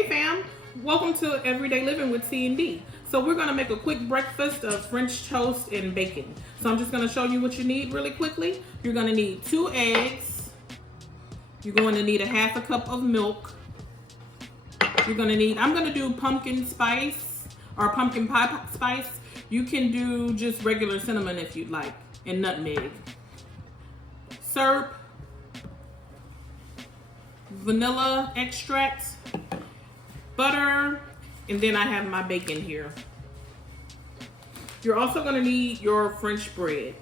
Hey fam, welcome to Everyday Living with C&D. So we're gonna make a quick breakfast of French toast and bacon. So I'm just gonna show you what you need really quickly. You're gonna need 2 eggs. You're going to need a half a cup of milk. You're gonna need, I'm gonna do pumpkin spice or pumpkin pie spice. You can do just regular cinnamon if you'd like, and nutmeg. Syrup, vanilla extract, butter, and then I have my bacon here. You're also gonna need your French bread.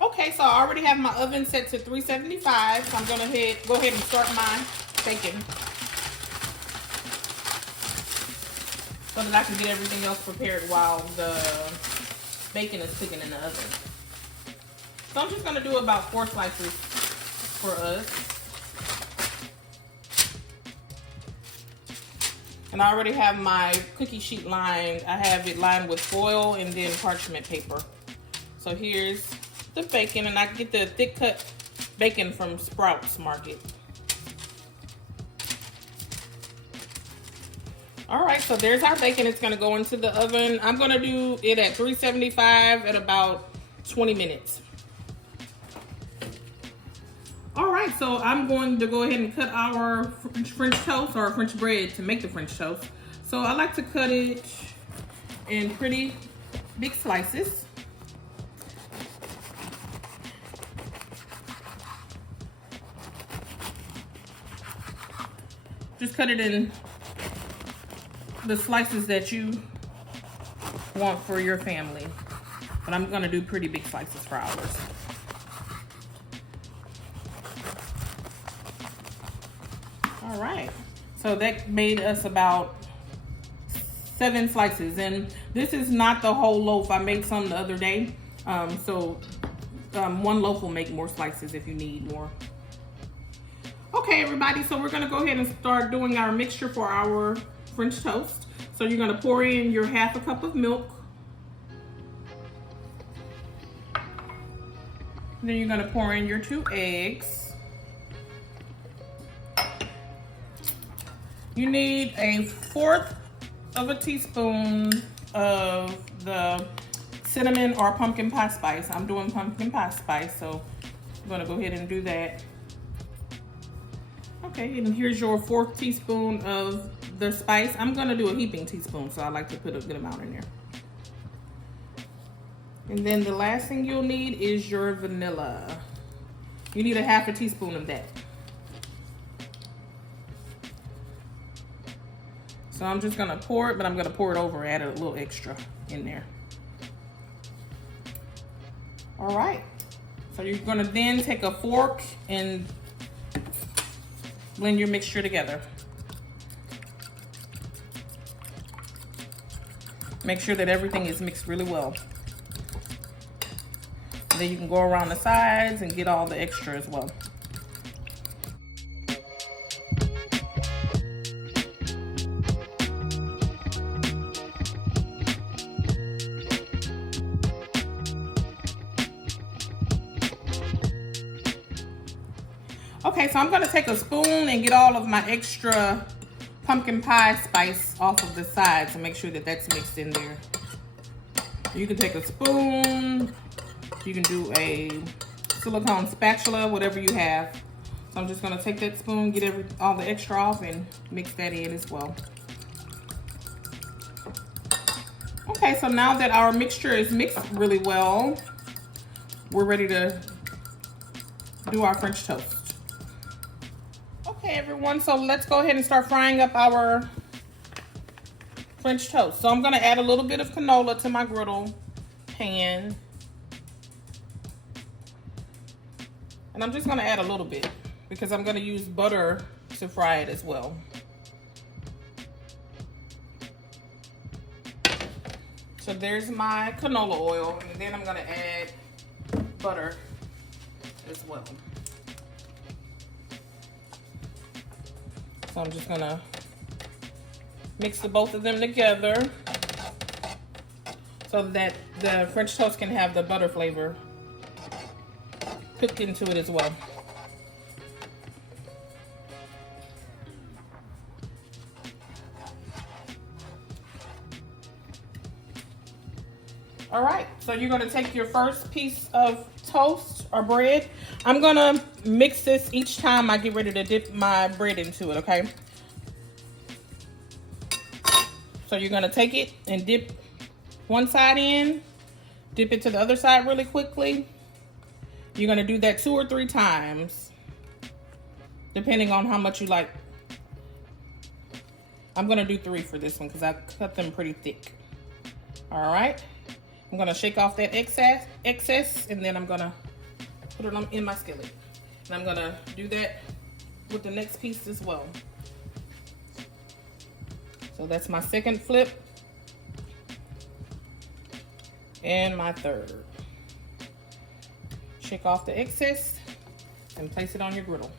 Okay, so I already have my oven set to 375, so I'm gonna go ahead and start my bacon so that I can get everything else prepared while the bacon is cooking in the oven. So I'm just gonna do about 4 slices for us. And I already have my cookie sheet lined. I have it lined with foil and then parchment paper. So here's the bacon, and I get the thick cut bacon from Sprouts Market. All right, so there's our bacon. It's gonna go into the oven. I'm gonna do it at 375 at about 20 minutes. All right, so I'm going to go ahead and cut our French toast or French bread to make the French toast. So I like to cut it in pretty big slices. Just cut it in the slices that you want for your family. But I'm gonna do pretty big slices for ours. All right, so that made us about 7 slices, and this is not the whole loaf. I made some the other day, one loaf will make more slices if you need more. Okay, everybody, so we're gonna go ahead and start doing our mixture for our French toast. So you're gonna pour in your half a cup of milk. Then you're gonna pour in your 2 eggs. You need 1/4 of a teaspoon of the cinnamon or pumpkin pie spice. I'm doing pumpkin pie spice, so I'm gonna go ahead and do that. Okay, and here's your 1/4 teaspoon of the spice. I'm gonna do a heaping teaspoon, so I like to put a good amount in there. And then the last thing you'll need is your vanilla. You need a half a teaspoon of that. So I'm just gonna pour it, but I'm gonna pour it over, add a little extra in there. All right, so you're gonna then take a fork and blend your mixture together. Make sure that everything is mixed really well. And then you can go around the sides and get all the extra as well. Okay, so I'm gonna take a spoon and get all of my extra pumpkin pie spice off of the sides and make sure that that's mixed in there. You can take a spoon, you can do a silicone spatula, whatever you have. So I'm just gonna take that spoon, get all the extra off and mix that in as well. Okay, so now that our mixture is mixed really well, we're ready to do our French toast. Okay, everyone, so let's go ahead and start frying up our French toast. So I'm gonna add a little bit of canola to my griddle pan. And I'm just gonna add a little bit because I'm gonna use butter to fry it as well. So there's my canola oil, and then I'm gonna add butter as well. So I'm just gonna mix the both of them together so that the French toast can have the butter flavor cooked into it as well. All right, so you're gonna take your first piece of toast or bread. I'm gonna mix this each time I get ready to dip my bread into it, okay? So you're gonna take it and dip one side in, dip it to the other side really quickly. You're gonna do that 2 or 3 times, depending on how much you like. I'm gonna do 3 for this one because I cut them pretty thick. All right. I'm gonna shake off that excess, and then I'm gonna put it in my skillet. And I'm gonna do that with the next piece as well. So that's my second flip and my third. Shake off the excess and place it on your griddle.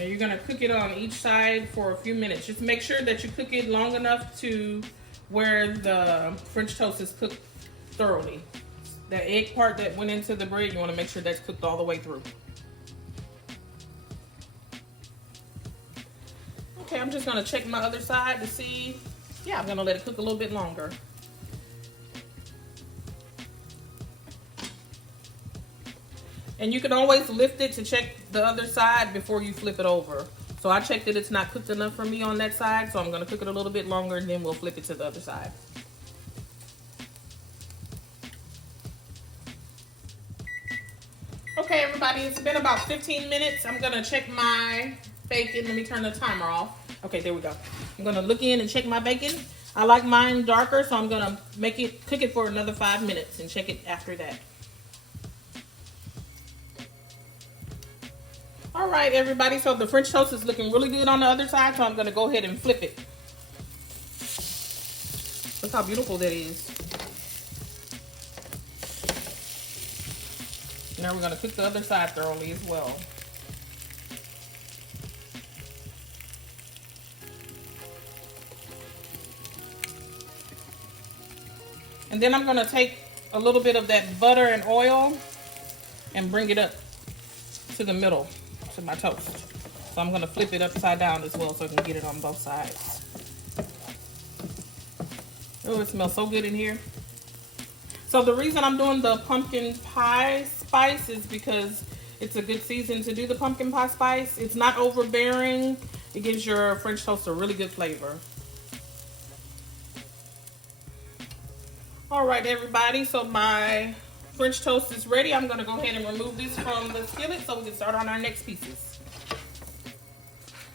And you're gonna cook it on each side for a few minutes. Just make sure that you cook it long enough to where the French toast is cooked thoroughly. The egg part that went into the bread, you wanna make sure that's cooked all the way through. Okay, I'm just gonna check my other side to see. Yeah, I'm gonna let it cook a little bit longer. And you can always lift it to check the other side before you flip it over. So I checked that it's not cooked enough for me on that side, so I'm gonna cook it a little bit longer and then we'll flip it to the other side. Okay, everybody, it's been about 15 minutes. I'm gonna check my bacon. Let me turn the timer off. Okay, there we go. I'm gonna look in and check my bacon. I like mine darker, so I'm gonna cook it for another 5 minutes and check it after that. All right, everybody, so the French toast is looking really good on the other side, so I'm gonna go ahead and flip it. Look how beautiful that is. Now we're gonna cook the other side thoroughly as well. And then I'm gonna take a little bit of that butter and oil and bring it up to the middle, to my toast. So I'm gonna flip it upside down as well so I can get it on both sides. Oh, it smells so good in here. So the reason I'm doing the pumpkin pie spice is because it's a good season to do the pumpkin pie spice. It's not overbearing. It gives your French toast a really good flavor. All right, everybody, so my French toast is ready. I'm gonna go ahead and remove this from the skillet so we can start on our next pieces.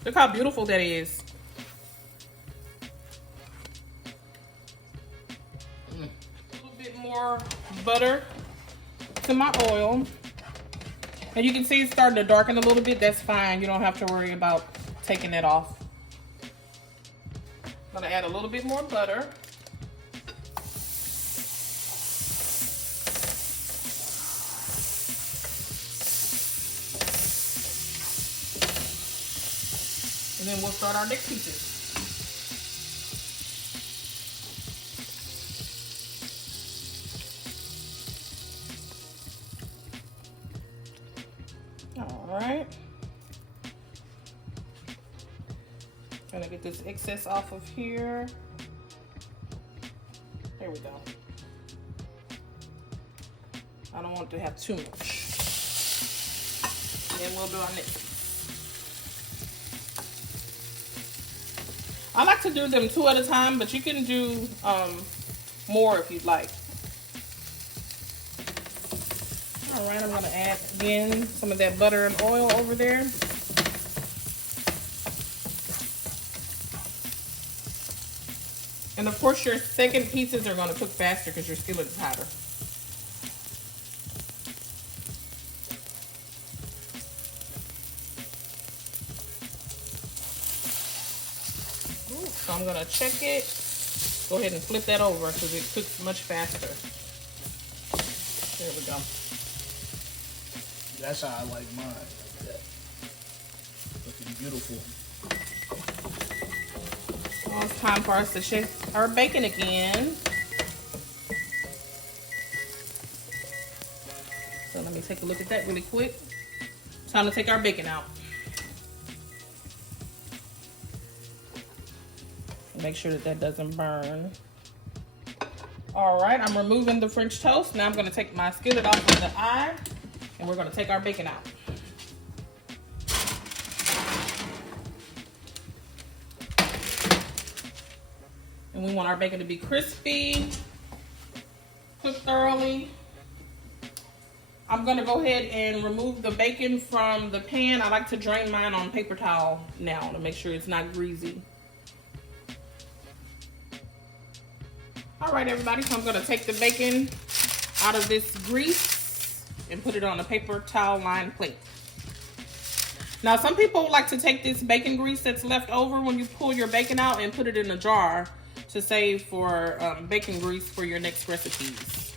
Look how beautiful that is. A little bit more butter to my oil. And you can see it's starting to darken a little bit. That's fine. You don't have to worry about taking that off. I'm gonna add a little bit more butter. And then we'll start our next pieces. All right. Gonna get this excess off of here. There we go. I don't want to have too much. And then we'll do our next piece. I like to do them 2 at a time, but you can do more if you'd like. All right, I'm gonna add again some of that butter and oil over there. And of course your second pieces are gonna cook faster because your skillet is hotter. So I'm gonna check it. Go ahead and flip that over because it cooks much faster. There we go. That's how I like mine, like that. Looking beautiful. Well, it's time for us to check our bacon again. So let me take a look at that really quick. Time to take our bacon out. Make sure that that doesn't burn. All right, I'm removing the French toast. Now I'm gonna take my skillet off of the eye, and we're gonna take our bacon out. And we want our bacon to be crispy, cooked thoroughly. I'm gonna go ahead and remove the bacon from the pan. I like to drain mine on paper towel now to make sure it's not greasy. All right, everybody, so I'm gonna take the bacon out of this grease and put it on a paper towel lined plate. Now, some people like to take this bacon grease that's left over when you pull your bacon out and put it in a jar to save for bacon grease for your next recipes.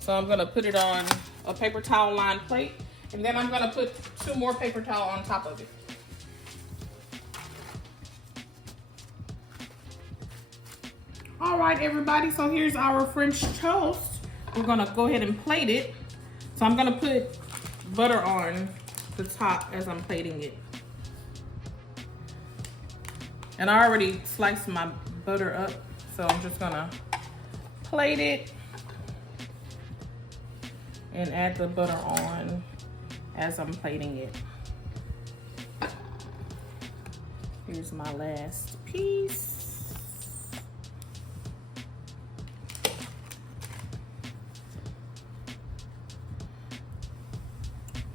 So I'm gonna put it on a paper towel lined plate, and then I'm gonna put 2 more paper towel on top of it. All right, everybody, so here's our French toast. We're gonna go ahead and plate it. So I'm gonna put butter on the top as I'm plating it. And I already sliced my butter up, so I'm just gonna plate it and add the butter on as I'm plating it. Here's my last piece.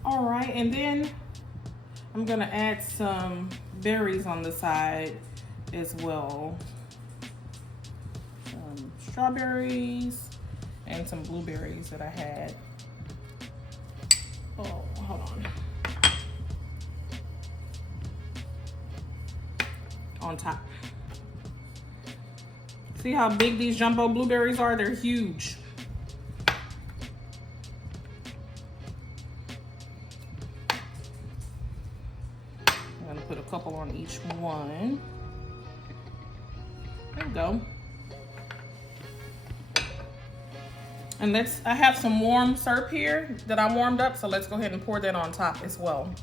All right, and then I'm gonna add some berries on the side as well. Some strawberries and some blueberries that I had. Oh, hold on. On top. See how big these jumbo blueberries are? They're huge. I'm gonna put a couple on each one. There we go. And I have some warm syrup here that I warmed up, so let's go ahead and pour that on top as well.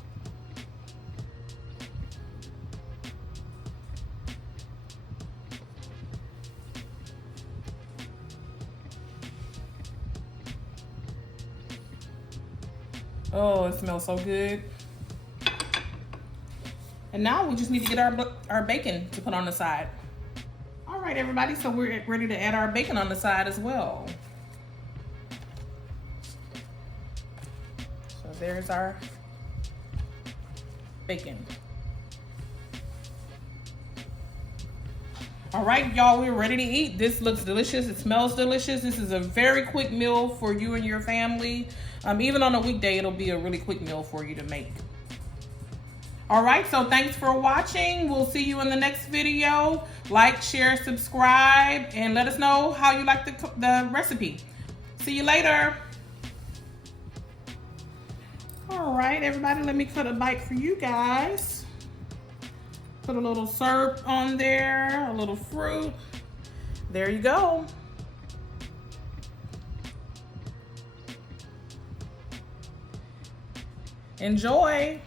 Oh, it smells so good. And now we just need to get our bacon to put on the side. All right, everybody, so we're ready to add our bacon on the side as well. So there's our bacon. All right, y'all, we're ready to eat. This looks delicious. It smells delicious. This is a very quick meal for you and your family. Even on a weekday, it'll be a really quick meal for you to make. All right, so thanks for watching. We'll see you in the next video. Like, share, subscribe, and let us know how you like the recipe. See you later. All right, everybody, let me cut a bite for you guys. Put a little syrup on there, a little fruit. There you go. Enjoy.